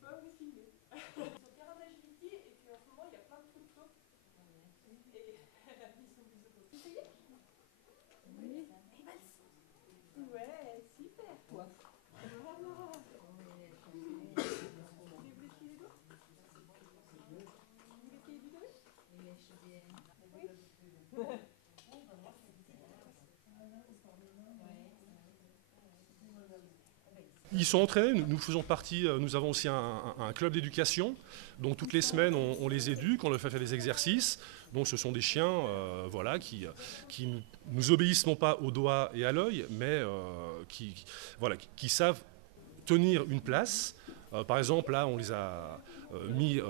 peux même les filmer. Sur le terrain d'agility, et puis en ce moment, il y a plein de trucs chauds. Et ils sont plus opposés. Vous essayez? Oui. Ouais, super. Toi. Voilà. Vous voulez vous essuyer les doigts? Vous voulez essayer du donner? Oui. Ils sont entraînés, nous faisons partie, nous avons aussi un club d'éducation, donc toutes les semaines on les éduque, on leur fait faire des exercices, donc ce sont des chiens voilà, qui nous obéissent non pas au doigt et à l'œil, mais voilà, qui savent tenir une place. Par exemple, là on les a mis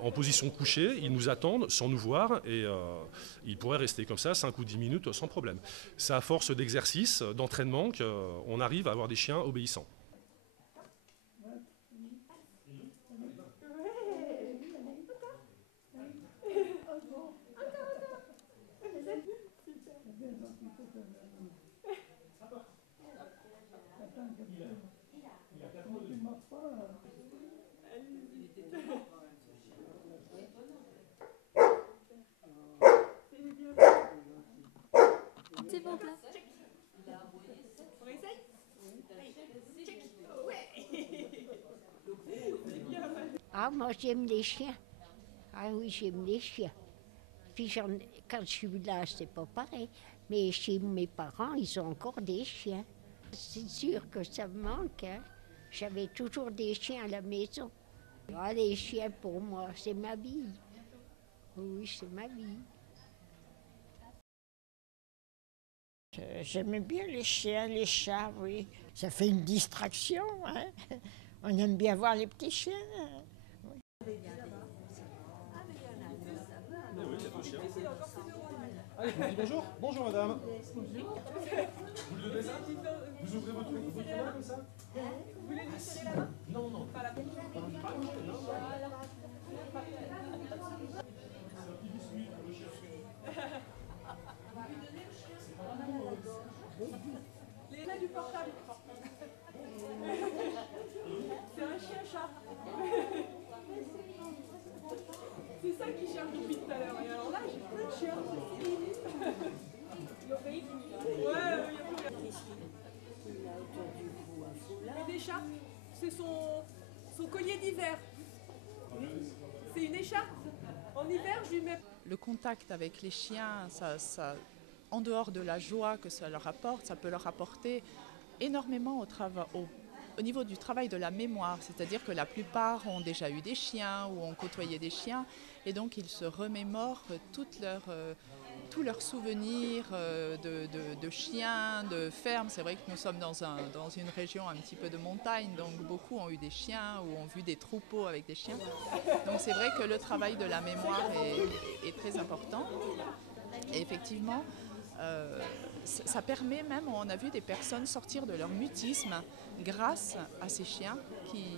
en position couchée, ils nous attendent sans nous voir et ils pourraient rester comme ça 5 ou 10 minutes sans problème. C'est à force d'exercice, d'entraînement qu'on arrive à avoir des chiens obéissants. C'est bon, là. On essaye? Ouais. Ah, moi j'aime les chiens. Ah oui, j'aime les chiens. Puis quand je suis là, c'est pas pareil. Mais chez mes parents, ils ont encore des chiens. C'est sûr que ça me manque. Hein. J'avais toujours des chiens à la maison. Ah, les chiens, pour moi, c'est ma vie. Oui, c'est ma vie. J'aime bien les chiens, les chats, oui. Ça fait une distraction, hein. On aime bien voir les petits chiens. Oui, il y a deux chiens. Allez, je vous dis bonjour. Bonjour madame. Bonjour. Vous le donnez ça? Vous ouvrez votre main comme ça? Vous voulez lui serrer la main? Non, non. Pas la peine. Les là du portable. C'est un chien-chat. C'est ça qui cherche depuis tout à l'heure. Et alors là, j'ai plein de chiens. Il obéit? Ouais, il y a plus rien. Et des chats, c'est son collier d'hiver. C'est une écharpe. En hiver, je lui mets. Le contact avec les chiens, en dehors de la joie que ça leur apporte, ça peut leur apporter énormément au niveau du travail de la mémoire. C'est-à-dire que la plupart ont déjà eu des chiens ou ont côtoyé des chiens et donc ils se remémorent tous leurs souvenirs de chiens, de fermes. C'est vrai que nous sommes dans une région un petit peu de montagne, donc beaucoup ont eu des chiens ou ont vu des troupeaux avec des chiens. Donc c'est vrai que le travail de la mémoire est très important. Et effectivement, ça permet même, on a vu des personnes sortir de leur mutisme grâce à ces chiens qui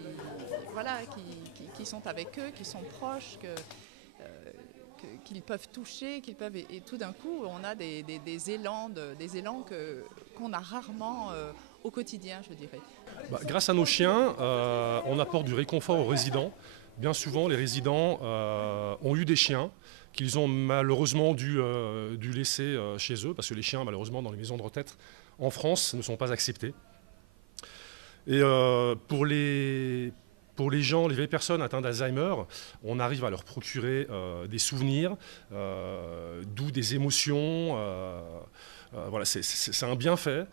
sont avec eux, qui sont proches, qu'ils peuvent toucher, et tout d'un coup on a des élans qu'on a rarement au quotidien, je dirais. Grâce à nos chiens, on apporte du réconfort aux résidents. Bien souvent, les résidents ont eu des chiens qu'ils ont malheureusement dû laisser chez eux, parce que les chiens, malheureusement, dans les maisons de retraite en France, ne sont pas acceptés. Et pour les gens, les vieilles personnes atteintes d'Alzheimer, on arrive à leur procurer des souvenirs, d'où des émotions. Voilà, c'est un bienfait.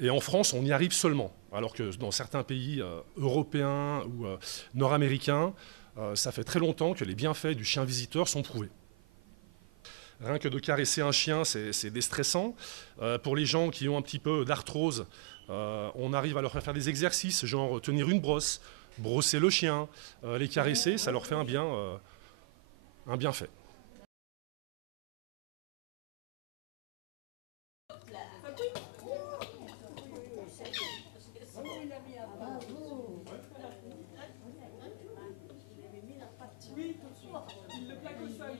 Et en France, on y arrive seulement, alors que dans certains pays européens ou nord-américains, ça fait très longtemps que les bienfaits du chien visiteur sont prouvés. Rien que de caresser un chien, c'est déstressant. Pour les gens qui ont un petit peu d'arthrose, on arrive à leur faire des exercices, genre tenir une brosse, brosser le chien, les caresser, ça leur fait un bienfait. Oui, tout de suite. Il le plaque au sol.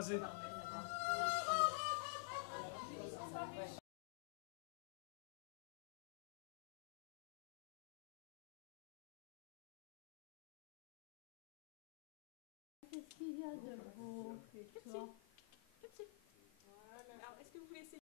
croisés. Qu'est-ce qu'il y a de beau chez toi? Alors, est-ce que vous voulez essayer?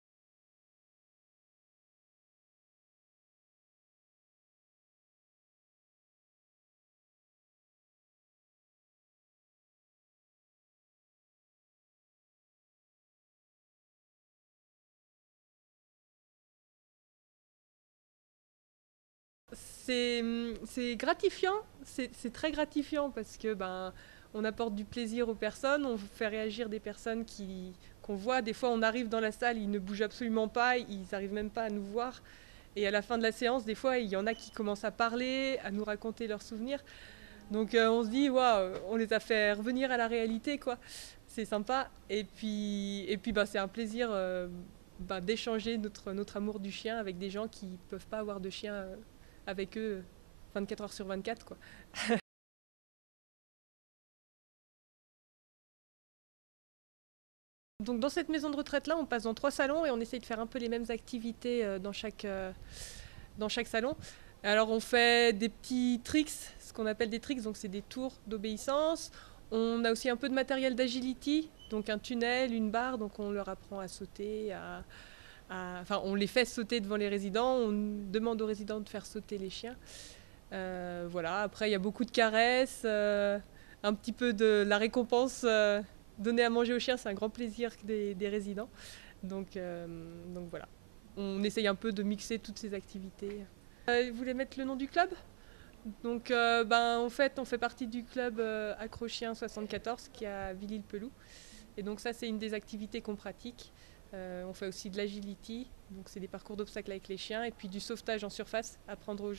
C'est gratifiant, c'est très gratifiant parce que on apporte du plaisir aux personnes, on fait réagir des personnes qu'on voit. Des fois, on arrive dans la salle, ils ne bougent absolument pas, ils n'arrivent même pas à nous voir. Et à la fin de la séance, des fois, il y en a qui commencent à parler, à nous raconter leurs souvenirs. Donc on se dit, waouh, on les a fait revenir à la réalité, quoi. C'est sympa. Et puis c'est un plaisir d'échanger notre amour du chien avec des gens qui ne peuvent pas avoir de chien avec eux 24 heures sur 24, quoi. Donc dans cette maison de retraite-là, on passe dans 3 salons et on essaye de faire un peu les mêmes activités dans chaque salon. Alors on fait des petits tricks, ce qu'on appelle des tricks, donc c'est des tours d'obéissance. On a aussi un peu de matériel d'agility, donc un tunnel, une barre, donc on leur apprend à sauter, enfin on les fait sauter devant les résidents, on demande aux résidents de faire sauter les chiens. Voilà, après il y a beaucoup de caresses, un petit peu de la récompense. Donner à manger aux chiens, c'est un grand plaisir des résidents. Donc voilà, on essaye un peu de mixer toutes ces activités. Vous voulez mettre le nom du club? Donc en fait, on fait partie du club Accrochien 74 qui est à Villy-le-Pelou. Et donc ça, c'est une des activités qu'on pratique. On fait aussi de l'agility, donc c'est des parcours d'obstacles avec les chiens, et puis du sauvetage en surface, apprendre aux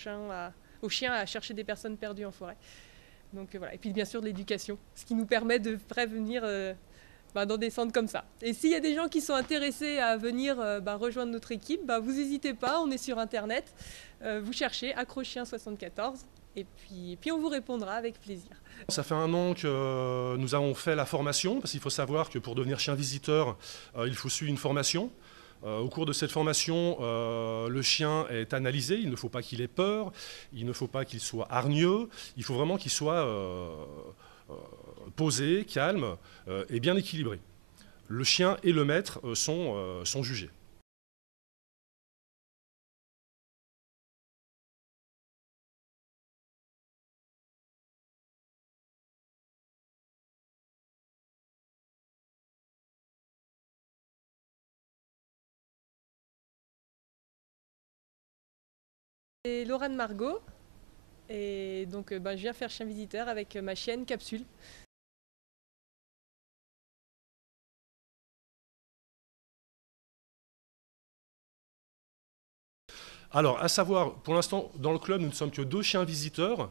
chiens à chercher des personnes perdues en forêt. Donc voilà. Et puis bien sûr de l'éducation, ce qui nous permet de prévenir dans des centres comme ça. Et s'il y a des gens qui sont intéressés à venir rejoindre notre équipe, vous n'hésitez pas, on est sur internet, vous cherchez Accrochien 74 et puis on vous répondra avec plaisir. Ça fait 1 an que nous avons fait la formation, parce qu'il faut savoir que pour devenir chien visiteur, il faut suivre une formation. Au cours de cette formation, le chien est analysé, il ne faut pas qu'il ait peur, il ne faut pas qu'il soit hargneux, il faut vraiment qu'il soit posé, calme et bien équilibré. Le chien et le maître sont jugés. C'est Laurent Margot, et donc je viens faire chien visiteur avec ma chienne Capsule. Alors, à savoir, pour l'instant, dans le club, nous ne sommes que 2 chiens visiteurs.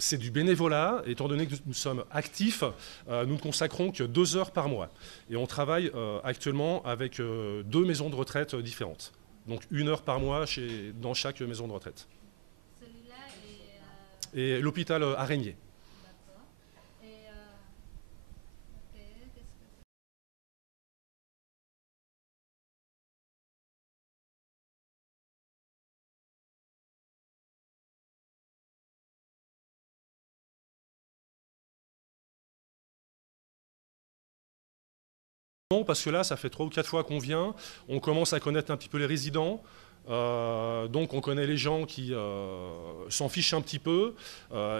C'est du bénévolat. Étant donné que nous sommes actifs, nous ne consacrons que 2 heures par mois. Et on travaille actuellement avec 2 maisons de retraite différentes. Donc 1 heure par mois dans chaque maison de retraite. Celui-là Et l'hôpital Araignée. d'accord. Et ok, qu'est-ce que c'est? Non, parce que là, ça fait 3 ou 4 fois qu'on vient. On commence à connaître un petit peu les résidents. Donc on connaît les gens qui s'en fichent un petit peu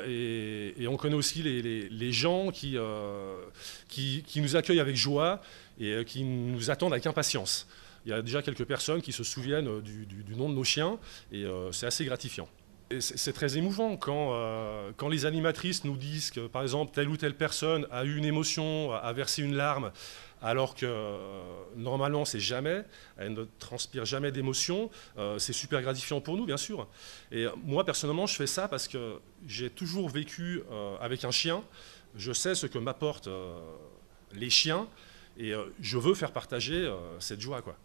et on connaît aussi les gens qui nous accueillent avec joie et qui nous attendent avec impatience. Il y a déjà quelques personnes qui se souviennent du nom de nos chiens et c'est assez gratifiant. C'est très émouvant quand les animatrices nous disent que, par exemple, telle ou telle personne a eu une émotion, a versé une larme, alors que normalement, c'est jamais, elle ne transpire jamais d'émotion. C'est super gratifiant pour nous, bien sûr. Et moi, personnellement, je fais ça parce que j'ai toujours vécu avec un chien. Je sais ce que m'apportent les chiens et je veux faire partager cette joie, quoi.